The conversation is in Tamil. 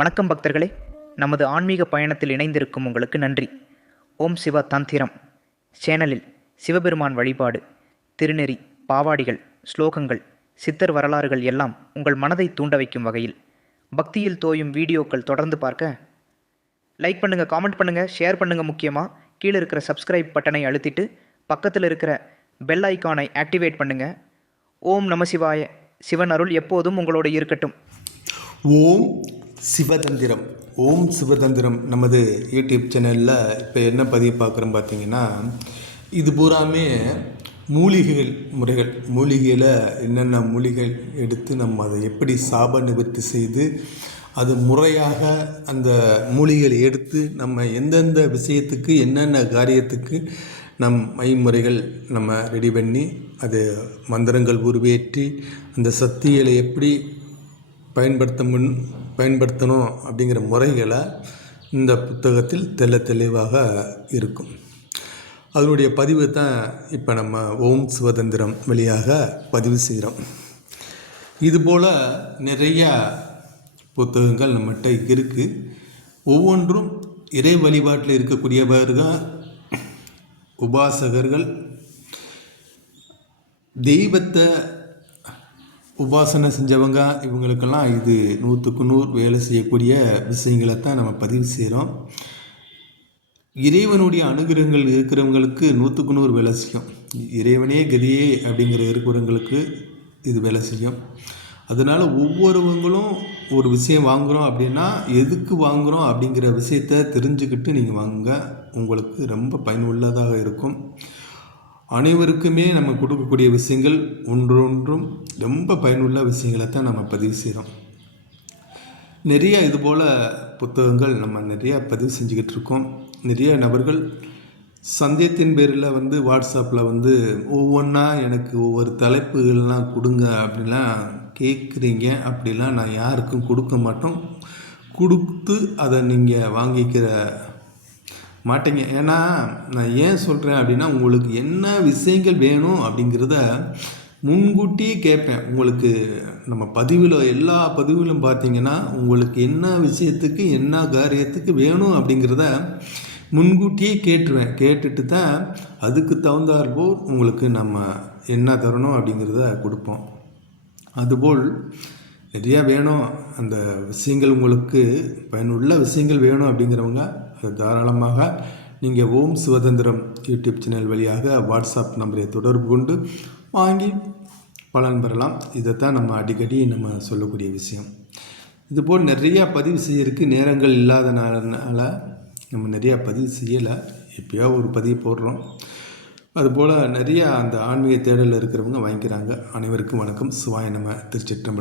வணக்கம் பக்தர்களே, நமது ஆன்மீக பயணத்தில் இணைந்திருக்கும் உங்களுக்கு நன்றி. ஓம் சிவ தந்திரம் சேனலில் சிவபெருமான் வழிபாடு, திருநெறி, பாவாடிகள், ஸ்லோகங்கள், சித்தர் வரலாறுகள் எல்லாம் உங்கள் மனதை தூண்ட வைக்கும் வகையில் பக்தியில் தோயும் வீடியோக்கள் தொடர்ந்து பார்க்க லைக் பண்ணுங்கள், காமெண்ட் பண்ணுங்கள், ஷேர் பண்ணுங்கள். முக்கியமாக கீழே இருக்கிற சப்ஸ்கிரைப் பட்டனை அழுத்திட்டு பக்கத்தில் இருக்கிற பெல் ஐக்கானை ஆக்டிவேட் பண்ணுங்கள். ஓம் நம சிவாய. சிவன் அருள் எப்போதும் உங்களோடு இருக்கட்டும். ஓம் சிவதந்திரம். ஓம் சிவதந்திரம் நமது யூடியூப் சேனலில் இப்போ என்ன பதிவு பார்க்குறோம் பார்த்தீங்கன்னா, இது பூராமே மூலிகைகள் முறைகள். மூலிகையில் என்னென்ன மூலிகைகள் எடுத்து நம்ம அதை எப்படி சாப நிவர்த்தி செய்து அது முறையாக அந்த மூலிகைகளை எடுத்து நம்ம எந்தெந்த விஷயத்துக்கு என்னென்ன காரியத்துக்கு மைமுறைகள் நம்ம ரெடி பண்ணி அது மந்திரங்கள் உருவேற்றி அந்த சக்திகளை எப்படி பயன்படுத்தணும் அப்படிங்கிற முறைகளை இந்த புத்தகத்தில் தெளிவாக இருக்கும். அதனுடைய பதிவு தான் இப்போ நம்ம ஓம் சிவதந்திரம் வழியாக பதிவு செய்கிறோம். இதுபோல் நிறையா புத்தகங்கள் நம்மகிட்ட இருக்குது. ஒவ்வொன்றும் இறை வழிபாட்டில் இருக்கக்கூடியவர்கள், உபாசகர்கள், தெய்வத்தை உபாசனை செஞ்சவங்க, இவங்களுக்கெல்லாம் இது 100க்கு 100 வேலை செய்யக்கூடிய விஷயங்களை தான் நம்ம பதிவு செய்கிறோம். இறைவனுடைய அனுகிரகங்கள் இருக்கிறவங்களுக்கு 100க்கு 100 வேலை செய்யும். இறைவனே கதியே அப்படிங்கிற இருக்கிறவங்களுக்கு இது வேலை செய்யும். அதனால் ஒவ்வொருவங்களும் ஒரு விஷயம் வாங்குகிறோம் அப்படின்னா எதுக்கு வாங்குகிறோம் அப்படிங்கிற விஷயத்தை தெரிஞ்சுக்கிட்டு நீங்கள் வாங்க, உங்களுக்கு ரொம்ப பயனுள்ளதாக இருக்கும். அனைவருக்குமே நம்ம கொடுக்கக்கூடிய விஷயங்கள் ஒன்றொன்றும் ரொம்ப பயனுள்ள விஷயங்களை தான் நம்ம பதிவு செய்கிறோம். நிறைய இதுபோல் புத்தகங்கள் நம்ம நிறையா பதிவு செஞ்சுக்கிட்டு இருக்கோம். நிறைய நபர்கள் சந்தேகத்தின் பேரில் வாட்ஸ்அப்பில் ஒவ்வொன்றா எனக்கு ஒவ்வொரு தலைப்புகள்லாம் கொடுங்க அப்படின்லாம் கேட்குறீங்க. அப்படிலாம் நான் யாருக்கும் கொடுக்க மாட்டோம். கொடுத்து அதை நீங்கள் வாங்கிக்கிற மாட்டேங்க. ஏன்னா நான் ஏன் சொல்கிறேன் அப்படின்னா, உங்களுக்கு என்ன விஷயங்கள் வேணும் அப்படிங்கிறத முன்கூட்டியே கேட்பேன். உங்களுக்கு நம்ம பதிவில் எல்லா பதிவிலும் பார்த்தீங்கன்னா, உங்களுக்கு என்ன விஷயத்துக்கு என்ன காரியத்துக்கு வேணும் அப்படிங்கிறத முன்கூட்டியே கேட்டுருவேன். கேட்டுட்டு தான் அதுக்கு தகுந்தாற்போல் உங்களுக்கு நம்ம என்ன தரணும் அப்படிங்கிறத கொடுப்போம். அதுபோல் நிறையா வேணும், அந்த விஷயங்கள் உங்களுக்கு பயனுள்ள விஷயங்கள் வேணும் அப்படிங்கிறவங்க அது தாராளமாக நீங்கள் ஓம் சிவதந்திரம் யூடியூப் சேனல் வழியாக வாட்ஸ்அப் நம்பரை தொடர்பு கொண்டு வாங்கி பலன் பெறலாம். இதைத்தான் நம்ம அடிக்கடி நம்ம சொல்லக்கூடிய விஷயம். இதுபோல் நிறையா பதிவு செய்யறதுக்கு நேரங்கள் இல்லாதனால நம்ம நிறையா பதிவு செய்யலை. எப்போயோ ஒரு பதிவு போடுறோம். அதுபோல் நிறையா அந்த ஆன்மீக தேடலில் இருக்கிறவங்க வாங்கிக்கிறாங்க. அனைவருக்கும் வணக்கம். சிவாய நம. திருச்சிற்றம்பலம்.